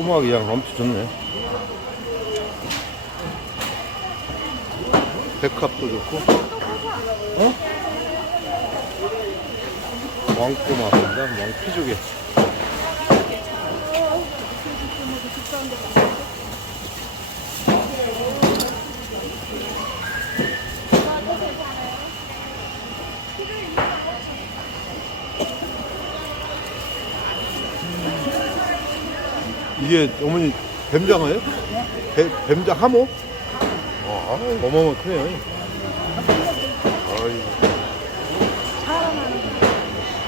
꼬막이 양 엄청 좋네. 백합도 좋고, 어? 왕꼬막입니다. 왕피조개. 이게 어머니 뱀장어예요? 뱀, 뱀장 하모? 아, 어마어마 크네요.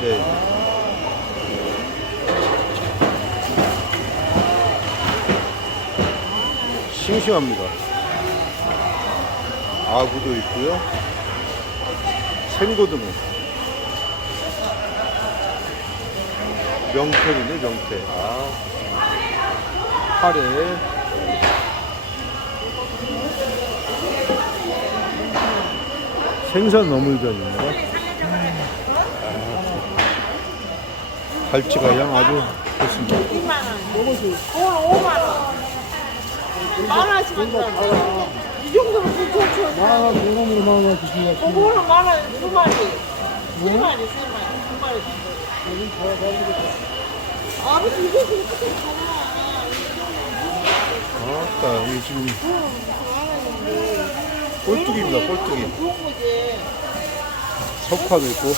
네. 싱싱합니다. 아구도 있고요. 생고등어. 명태인데 명태. 아. 카레. 생선 어물전입니다. 갈치가 양 아주 좋습니다. 2만 원. 요거지. 오늘 5만 원. 만 원씩 한다. 이 정도면 괜찮죠? 아, 그놈으로 만원 주시면 그거는 만 원, 두 마리. 세 마리, 세 마리, 두 마리 정도. 아버지 이게 그렇게 괜찮아. 아따, 이게 지금 꼴뚜기입니다, 꼴뚜기. 석화도 있고.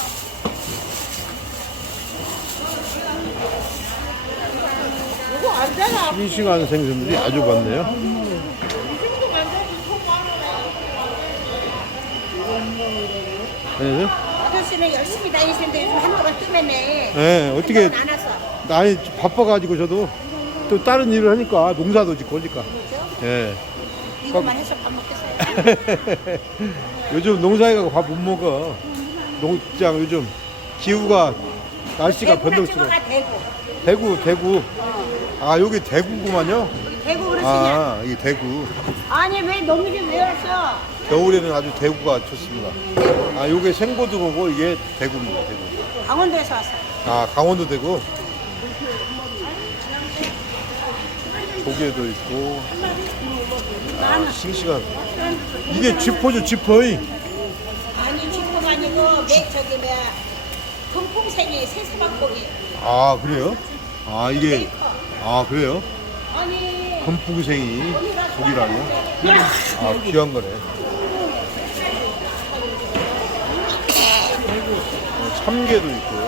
싱싱한 생선들이 아주 많네요. 안녕하세요. 아저씨는 열심히 다니시는데 요즘 한도가 뜨면네. 네, 어떻게, 안 와서. 나이 바빠가지고 저도 또 다른 일을 하니까 농사도 짓고 그러니까. 예. 이것만 해서 밥 먹겠어요. 요즘 농사에 가고 밥 못 먹어. 농장 요즘 기후가 날씨가 대구나 변동스러워. 찍어가 대구. 대구, 대구. 아, 여기 대구구만요. 우리 대구 그러시냐? 아, 이게 대구. 아 니 왜 농민이 왜 왔어? 겨울에는 아주 대구가 좋습니다. 아, 요게 생고등어고 이게 대구입니다, 대구. 강원도에서 왔어. 아, 강원도 대구. 조개도 있고. 아, 싱싱한. 이게 쥐포죠, 쥐포이. 아니 지금 아니고 매 저기 뭐야 금풍생이 새수박고기. 아, 그래요? 아, 이게, 아, 그래요? 아니 금풍생이 고기라고? 아, 귀한 거네. 어, 참게도 있고요.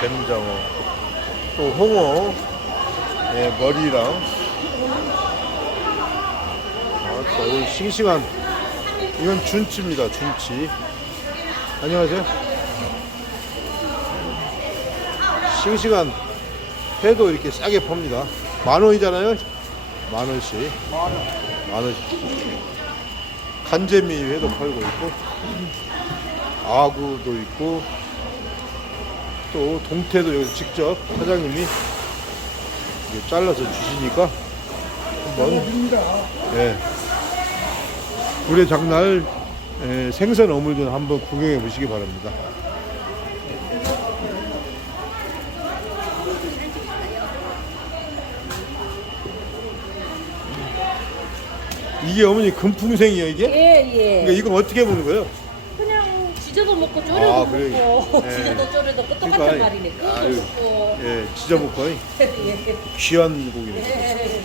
뱀장어. 또 홍어. 예, 머리랑. 아, 또 싱싱한. 이건 준치입니다, 준치. 안녕하세요. 싱싱한 회도 이렇게 싸게 팝니다. 만 원이잖아요. 만 원씩. 만 원씩. 간재미 회도 팔고 있고, 아구도 있고, 또 동태도 여기 직접 사장님이 잘라서 주시니까 한번 예. 불의 장날 예, 생선 어물전 한번 구경해 보시기 바랍니다. 이게 어머니 금풍생이에요 이게? 예, 예. 그러니까 이거 어떻게 보는 거예요? 지져도 먹고 아, 쪼려도 그래요? 먹고 예. 지져도 쪼려도 먹고 똑같은 그러니까, 말이네. 아유. 그것도 먹고. 예, 지져 먹고 예. 귀한 고기네.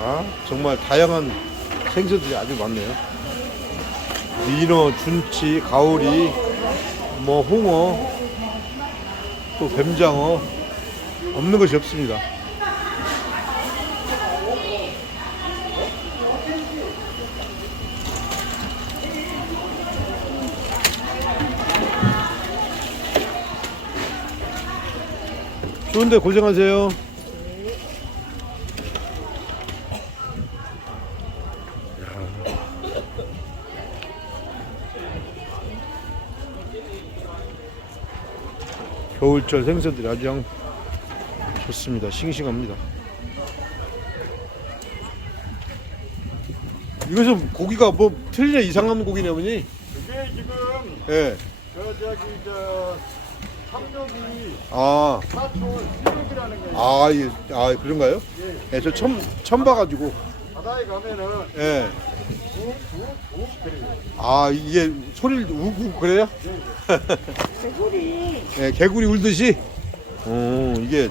아, 정말 다양한 생선들이 아주 많네요. 민어, 준치, 가오리, 뭐 홍어, 또 뱀장어 없는 것이 없습니다. 좋은데 고생하세요. 겨울철 생선들이 아주 양 좋습니다. 싱싱합니다. 이것은 고기가 뭐 틀리네 이상한 고기네 어머니. 이게 지금 예. 저 저기 저 아, 사촌, 시골이라는 게 아, 이, 아 그런가요? 예, 저 처음 처음 봐가지고. 바다에 가면은 예. 그래요. 아 이게 소리를 우고 그래요? 개구리. 예, 개구리 울듯이. 어 이게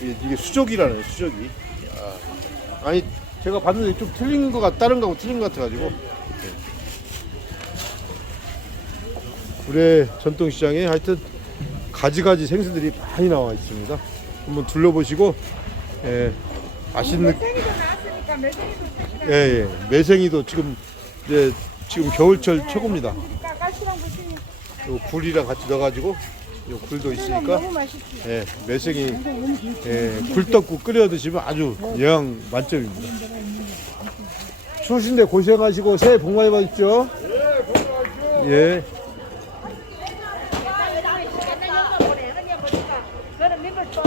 이게, 이게 수족이라네 수족이. 아, 아니 제가 봤는데 좀 틀린 거 같, 다른 거하고 틀린 거 같아가지고. 구례 전통시장에 하여튼 가지가지 생선들이 많이 나와 있습니다. 한번 둘러보시고 예, 맛있는 생이도 나왔으니까 매생이도 예, 예. 매생이도 지금 이제 지금 겨울철 최고입니다. 까까시랑 보시면 요 굴이랑 같이 넣어가지고 요 굴도 있으니까 너무 맛있지. 예, 매생이 예, 굴떡국 끓여 드시면 아주 영양 만점입니다. 추우신데 고생하시고 새해 복 많이 받으십시오. 예. 너는 민물 좋아.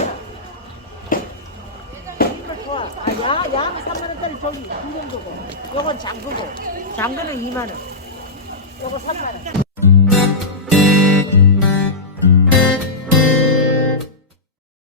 민물 좋아. 아, 야, 야는 3만 원짜리 저기 주고. 요건 장그고. 장그는 2만 원. 요거 3만 원.